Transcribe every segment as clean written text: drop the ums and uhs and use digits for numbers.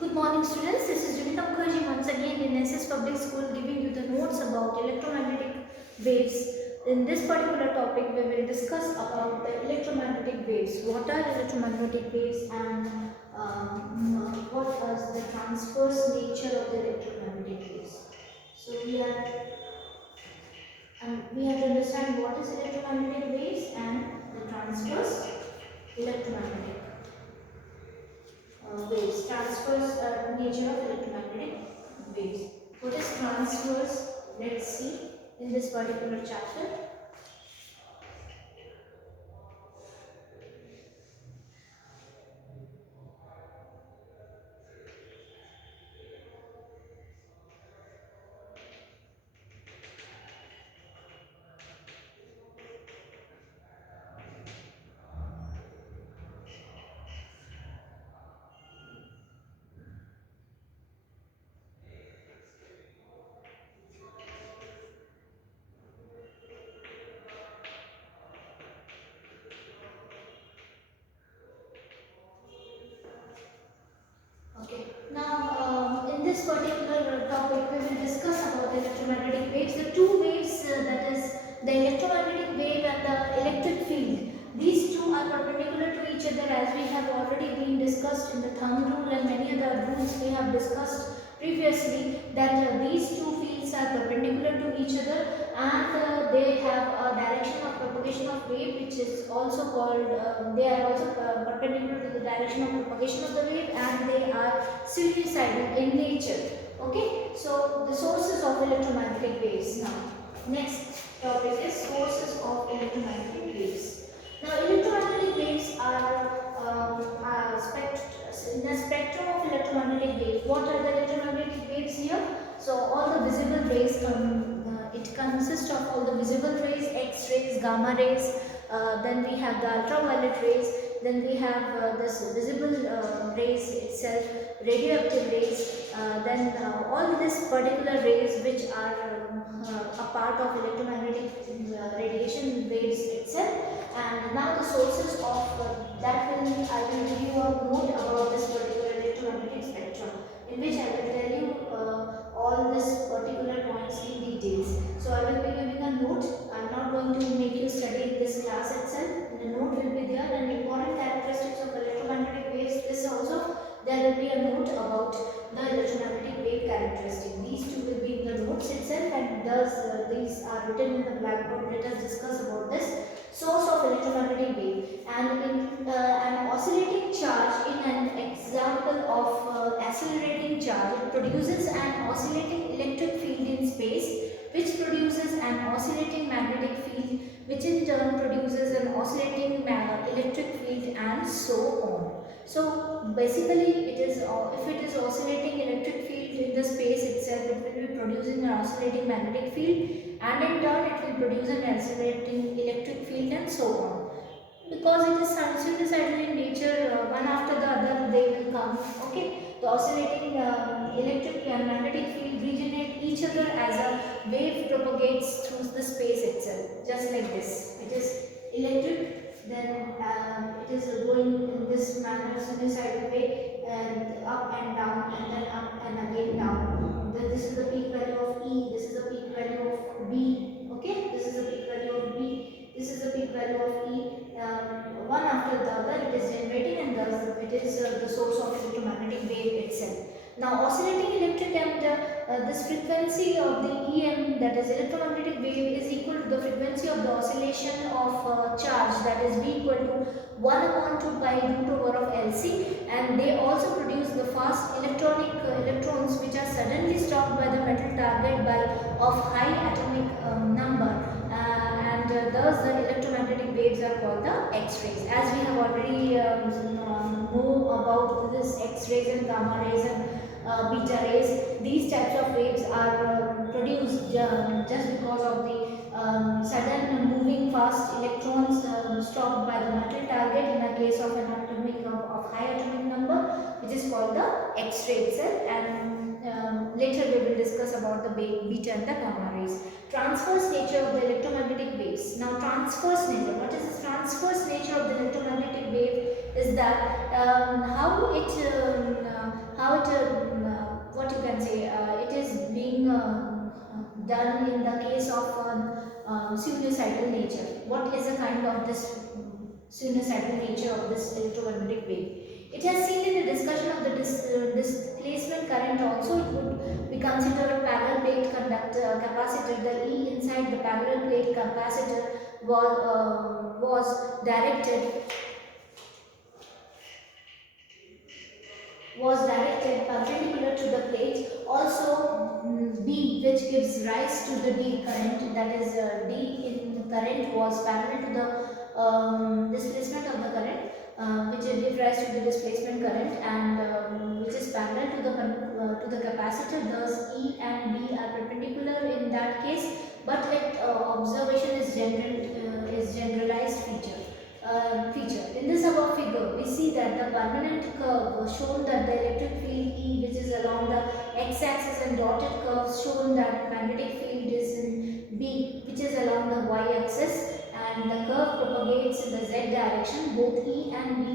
Good morning students, this is Junita Mukherjee once again in SS Public School giving you the notes about electromagnetic waves. In this particular topic we will discuss about the electromagnetic waves. What are electromagnetic waves and what is the transverse nature of the electromagnetic waves. So we have to understand what is electromagnetic waves and the transverse electromagnetic waves, transverse nature of electromagnetic waves. What is transverse? Let's see in this particular chapter. Okay. Now, in this particular topic, we will discuss about the electromagnetic waves. The two waves, that is the electromagnetic wave and the electric field. These two are perpendicular to each other, as we have already been discussed in the thumb rule and many other rules we have discussed previously. That these two fields are perpendicular to each other, and they have a direction of propagation of wave, which is also called. They are also perpendicular to the direction of propagation of the wave, and they are sinusoidal in nature. Okay, so the sources of electromagnetic waves. Now, next topic is sources of electromagnetic waves. Now, electromagnetic waves in the spectrum of electromagnetic waves. What are the electromagnetic waves here? So, all the visible rays it consists of all the visible rays, X-rays, gamma rays. Then we have the ultraviolet rays. Then we have this visible rays itself, radioactive rays. Then all these particular rays which are a part of electromagnetic radiation waves itself. And now the sources of that will I will give you a note about this particular electromagnetic spectrum, in which I will tell you all these particular points in details. So I will be giving a note. I am not going to make you study this class itself. The note will be there, and important characteristics of electromagnetic waves. This also there will be a note about the electromagnetic wave characteristic. These two will be in the notes itself, and thus these are written in the blackboard. Let us discuss about this source of electromagnetic wave. And in an oscillating charge, in an example of accelerating charge, it produces an oscillating electric field in space, which produces an oscillating magnetic field, which in turn produces an oscillating electric field, and so on. So basically, it is if it is oscillating electric field in the space itself, it will be producing an oscillating magnetic field, and in turn it will produce an oscillating electric field, and so on. Because it is sinusoidal in nature, one after the other they will come. Okay, the oscillating electric and magnetic field regenerate each other as a wave propagates through the space itself, just like this. It is electric, then it is going in this manner, sinusoidal way, and up and down, and then up and again down. Then this is the peak value of E, this is the peak value of B. Okay, this is the peak value of B, this is the peak value of E. One after the other it is generating, and thus it is the source of electromagnetic wave itself. Now, oscillating electric and this frequency of the EM, that is electromagnetic wave, is equal to the frequency of the oscillation of charge, that is V equal to 1 upon 2 pi root over of LC, and they also produce the fast electrons which are suddenly stopped by the metal target by of high atomic number. Thus the electromagnetic waves are called the X-rays. As we have already know about this X-rays and gamma rays and beta rays, these types of waves are produced just because of the sudden moving fast electrons stopped by the metal target in a case of an atomic of high atomic number, which is called the X-ray itself. And later we will discuss about the beta and the gamma rays. Transverse nature of the electromagnetic waves. Now, transverse nature. What is the transverse nature of the electromagnetic wave? Is that how it what you can say, it is being done in the case of sinusoidal nature. What is the kind of this sinusoidal nature of this electromagnetic wave? It has seen in the discussion of the displacement current also. It would be considered a parallel plate conductor capacitor. The E inside the parallel plate capacitor was directed perpendicular to the plate. Also, B, which gives rise to the D current, that is D in the current was parallel to the displacement of the current, which will give rise to the displacement current, and which is parallel to the capacitor. Thus, E and D are perpendicular in that case, but observation is generalized feature. In this above figure, we see that the permanent curve was shown that the electric field E, which is along the x-axis, and dotted curves shown that magnetic field is in B, which is along the y-axis, and the curve propagates in the z direction. Both E and B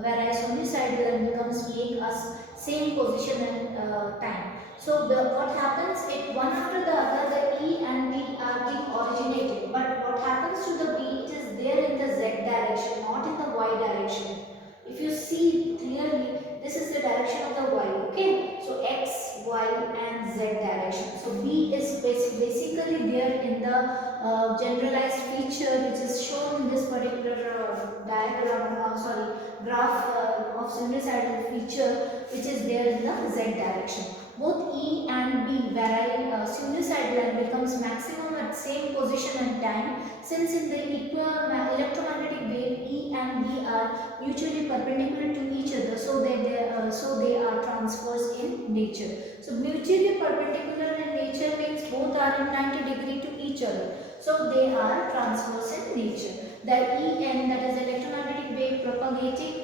vary sinusoidal and becomes make us same position and time. So what happens? One after the other, the E and B are being originated, but what happens to the B? It is there in the z direction, not in the y direction. If you see clearly, this is the direction of the y. Okay, so x, y, and z direction. So B is basically there in the generalized feature, which is shown in this particular graph of sinusoidal feature, which is there in the z direction. Both E and B vary sinusoidal and becomes maximum at same position and time, since in the electromagnetic wave E and B are mutually perpendicular to each other, so they are transverse in nature. So mutually perpendicular in nature means both are in 90 degree to each other, so they are transverse in nature. The En, that is electromagnetic wave propagating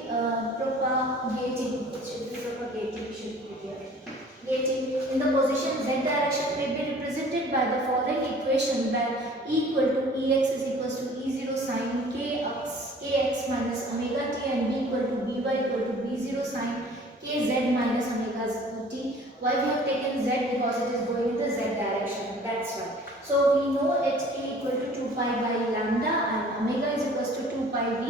in the position z direction may be represented by the following equation, where E equal to Ex is equals to E0 sin kx minus omega t, and B equal to By equal to B0 sin kz minus omega t. Why we have taken z? Because it is going in the z direction, that's why. So we know it k equal to 2 pi by lambda, and omega is equals to 2 pi b,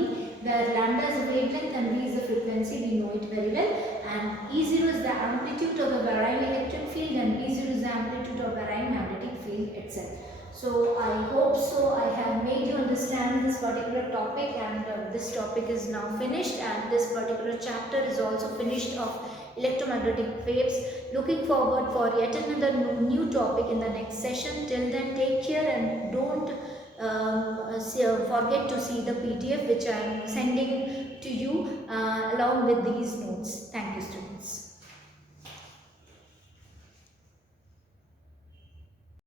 where lambda is the wavelength and b is the frequency. We know it very well. And E0 is the amplitude of the varying electric field, and B0 is the amplitude of varying magnetic field itself. So I hope so I have made you understand this particular topic, and this topic is now finished, and this particular chapter is also finished of electromagnetic waves. Looking forward for yet another new topic in the next session. Till then, take care, and don't forget to see the PDF which I am sending to you along with these notes.